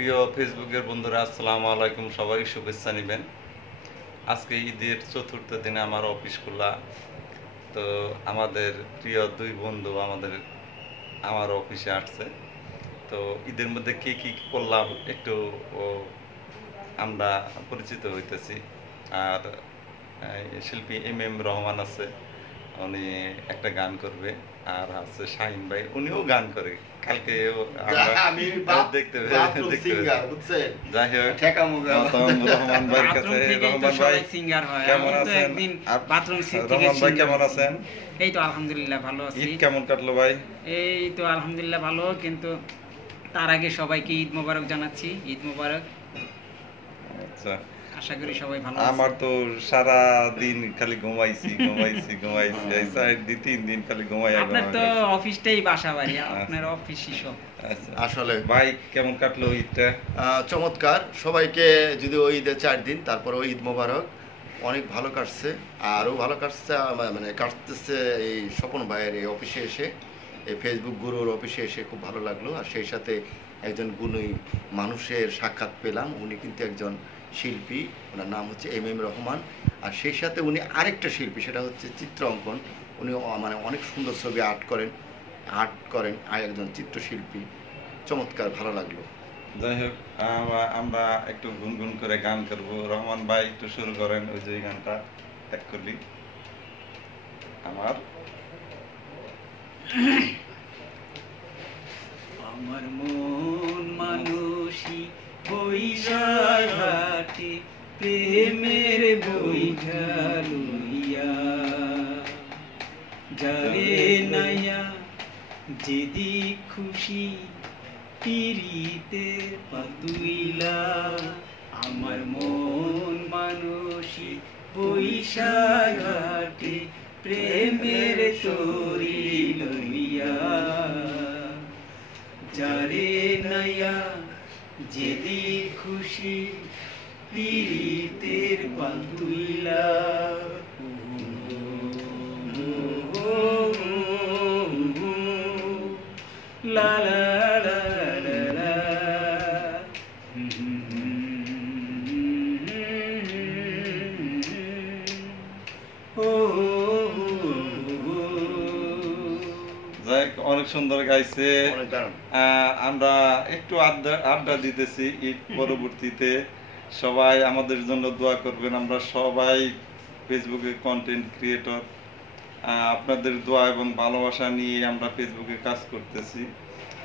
প্রিয় ফেসবুকের বন্ধুরা, আসসালামু আলাইকুম। সবাই শুভেচ্ছা নেবেন। আজকে ঈদের চতুর্থ দিনে আমার অফিস খোলা। তো আমাদের প্রিয় দুই বন্ধু আমার অফিসে আসছে। তো ঈদের মধ্যে কি কি করলাম একটু ও, আমরা পরিচিত হইতেছি। আর শিল্পী এম রহমান আছে, উনি একটা গান করবে। আর আছে শাহিন ভাই, উনিও গান করে। কালকে দেখতে যাই হোক, রহমান ভাইয়ের কাছে। রহমান ভাই কেমন আছেন? রহমান ভাই কেমন আছেন? এই তো আলহামদুলিল্লাহ ভালো আছি। ঈদ কেমন কাটলো ভাই? এই তো আলহামদুলিল্লাহ ভালো, কিন্তু তার আগে সবাইকে ঈদ মোবারক জানাচ্ছি। ঈদ মোবারক। আচ্ছা, আশা করি সবাই ভালো। আমার তো সারা দিন খালি ঘুমাইছি এই 4-3 দিন খালি ঘুমাইয়া। আপনার তো অফিসটাই বাসা বাড়ি, আপনার অফিসই সব। আসলে ভাই কেমন কাটলো ঈদটা? চমৎকার। সবাইকে যদি ওই ঈদে 4 দিন, তারপর ওই ঈদ মোবারক। অনেক ভালো কাটছে, আরও ভালো কাটছে, মানে কাটতেছে এই স্বপন ভাইয়ের এই অফিসে এসে, এই ফেসবুক গুরুর অফিসে এসে খুব ভালো লাগলো। আর সেই সাথে একজন গুণী মানুষের সাক্ষাৎ পেলাম। উনি কিন্তু একজন শিল্পী, ওনার নাম হচ্ছে এম রহমান। আর সেই সাথে উনি আরেকটা শিল্পী, সেটা হচ্ছে চিত্র অঙ্কন। উনি মানে অনেক সুন্দর ছবি আর্ট করেন আর একজন চিত্রশিল্পী। চমৎকার, ভালো লাগলো। যাই হোক, আমরা একটু গুনগুন করে গান করবো। রহমান ভাই একটু শুরু করেন, ওই যে গানটা এক করলি আমার মন মানুষই বৈশাখাতে প্রেমের বৈঠা লইয়া যারে নাইয়া যেদিক খুশি পিরিতের পাতুইলা। আমার মন মানুষই বৈশাখাতে প্রেমের তরি লইয়া যারে নাইয়া যেদি খুশি পীড়িতের পাতুইলা। লা লা লা লা লা। অনেক সুন্দর গাইছে। আমরা একটু আড্ডা দিতেছি। ঈদ পরবর্তীতে সবাই আমাদের জন্য দোয়া করবেন। আমরা সবাই ফেসবুকে কন্টেন্ট ক্রিয়েটর। আপনাদের দোয়া এবং ভালোবাসা নিয়ে আমরা ফেসবুকে কাজ করতেছি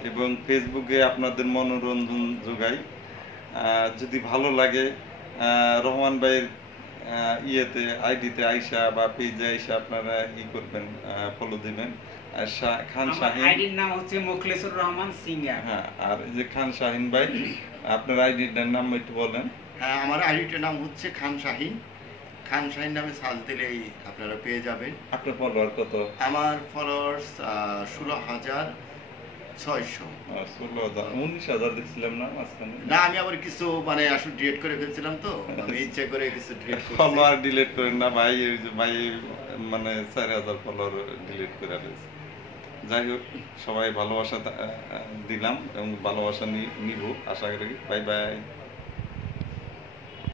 এবং ফেসবুকে আপনাদের মনোরঞ্জন যোগাই। যদি ভালো লাগে, রহমান ভাইয়ের ইয়েতে আইডিতে আইসা বা পেজে আইসা আপনারা করবেন, ফলো দিবেন। খান শাহিন, আইডির নাম হচ্ছে মোখলেসুর রহমান সিঙ্গার। হ্যাঁ, আর এই যে খান শাহিন ভাই, আপনার আইডিটার নাম একটু বলেন। হ্যাঁ, আমার আইডিটার নাম হচ্ছে খান শাহিন। খান শাহিন নামে সার্চ দিলেই আপনারা পেয়ে যাবেন। আপনার ফলোয়ার কত? আমার ফলোয়ার্স 16,600। 16,000, 19,000 দেখছিলাম না মাঝখানে। না, আমি আবার কিছু মানে আসলে ডিলিট করে ফেলছিলাম, তো আমি ইচ্ছে করে কিছু ডিলিট করছি। ফলোয়ার ডিলিট করেন না ভাই, ভাই মানে 4,000 ফলোয়ার ডিলিট করে ফেলছে। যাই হোক, সবাই ভালোবাসা দিলাম এবং ভালোবাসা নিব আশা করি। Bye bye.